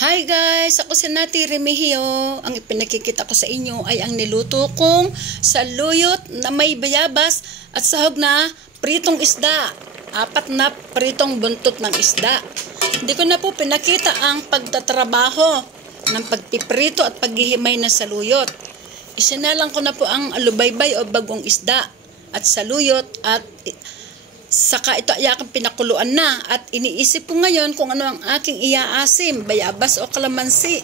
Hi guys! Ako si Nati Remigio. Ang ipinakikita ko sa inyo ay ang niluto kong saluyot na may bayabas at sahog na pritong isda. 4 na pritong buntot ng isda. Hindi ko na po pinakita ang pagtatrabaho ng pagpiprito at paghihimay ng saluyot. Isinalang ko na po ang alubaybay o bagong isda at saluyot at saka ito ay aking pinakuluan na at iniisip ko ngayon kung ano ang aking iaasim, bayabas o kalamansi.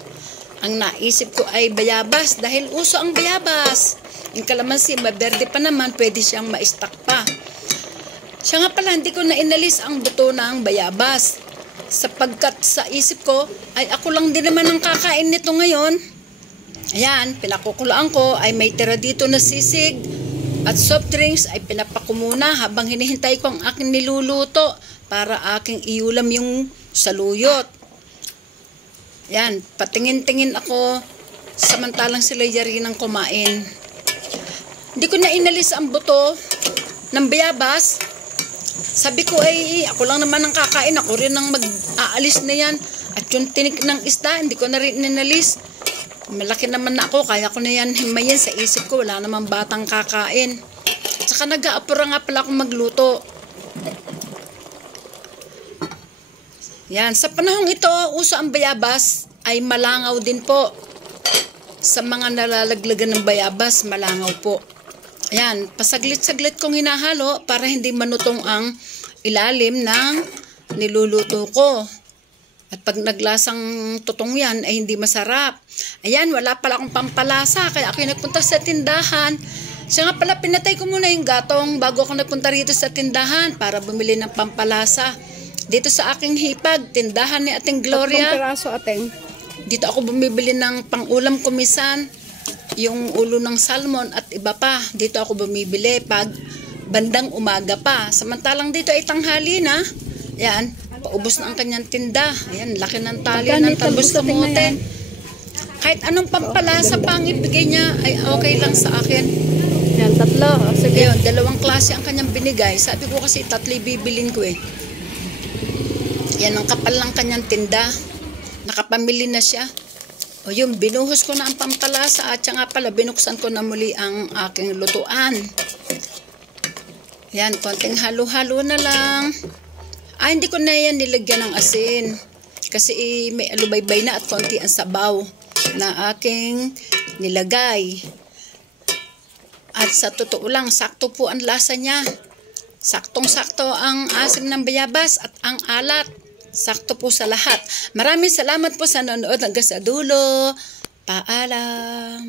Ang naisip ko ay bayabas dahil uso ang bayabas. Yung kalamansi, maberde pa naman, pwede siyang ma-stack pa. Siya nga pala, hindi ko na inalis ang buto ng bayabas. Sapagkat sa isip ko, ay ako lang din naman ang kakain nito ngayon. Ayan, pinakukulaan ko ay may tira dito na sisig. At soft drinks ay pinapaku muna habang hinihintay ko ang aking niluluto para aking iulam yung saluyot. Yan, patingin-tingin ako samantalang sila yari ng kumain. Hindi ko na inalis ang buto ng bayabas. Sabi ko ay ako lang naman ang kakain, ako rin ang mag-aalis na yan. At yung tinik ng isda, hindi ko na rin inalis. Malaki naman na ako, kaya ko na yan himayin sa isip ko, wala namang batang kakain. At saka nag-aapura nga pala akong magluto. Yan, sa panahong ito, uso ang bayabas ay malangaw din po. Sa mga nalalaglagan ng bayabas, malangaw po. Ayan, pasaglit-saglit kong hinahalo para hindi manutong ang ilalim ng niluluto ko. At pag naglasang tutong yan ay hindi masarap. Ayan, wala pala akong pampalasa kaya ako nagpunta sa tindahan. Siya nga pala, pinatay ko muna yung gatong bago ako nagpunta rito sa tindahan para bumili ng pampalasa. Dito sa aking hipag, tindahan ni Ating Gloria. 3 piraso, Ateng. Dito ako bumibili ng pangulam kumisan, yung ulo ng salmon at iba pa. Dito ako bumibili pag bandang umaga pa. Samantalang dito ay tanghali na. Yan, paubos na ang kanyang tinda. Ayan, laki ng tali ng talbos kamote. Kahit anong pampalasa pang ibigay niya ay okay lang sa akin. Yan, 3. O, sige. Ayun, 2 klase ang kanyang binigay. Sabi ko kasi 3 bibilin ko eh. Yan, ang kapal lang kanyang tinda. Nakapamili na siya. O yun, binuhos ko na ang pampalasa at siya nga pala, binuksan ko na muli ang aking lutuan. Yan, konting halo-halo na lang. Hindi ko na yan nilagyan ng asin. Kasi may alubaybay na at konti ang sabaw na aking nilagay. At sa totoo lang, sakto po ang lasa niya. Saktong-sakto ang asim ng bayabas at ang alat. Sakto po sa lahat. Maraming salamat po sa nanonood hanggang sa dulo. Paalam.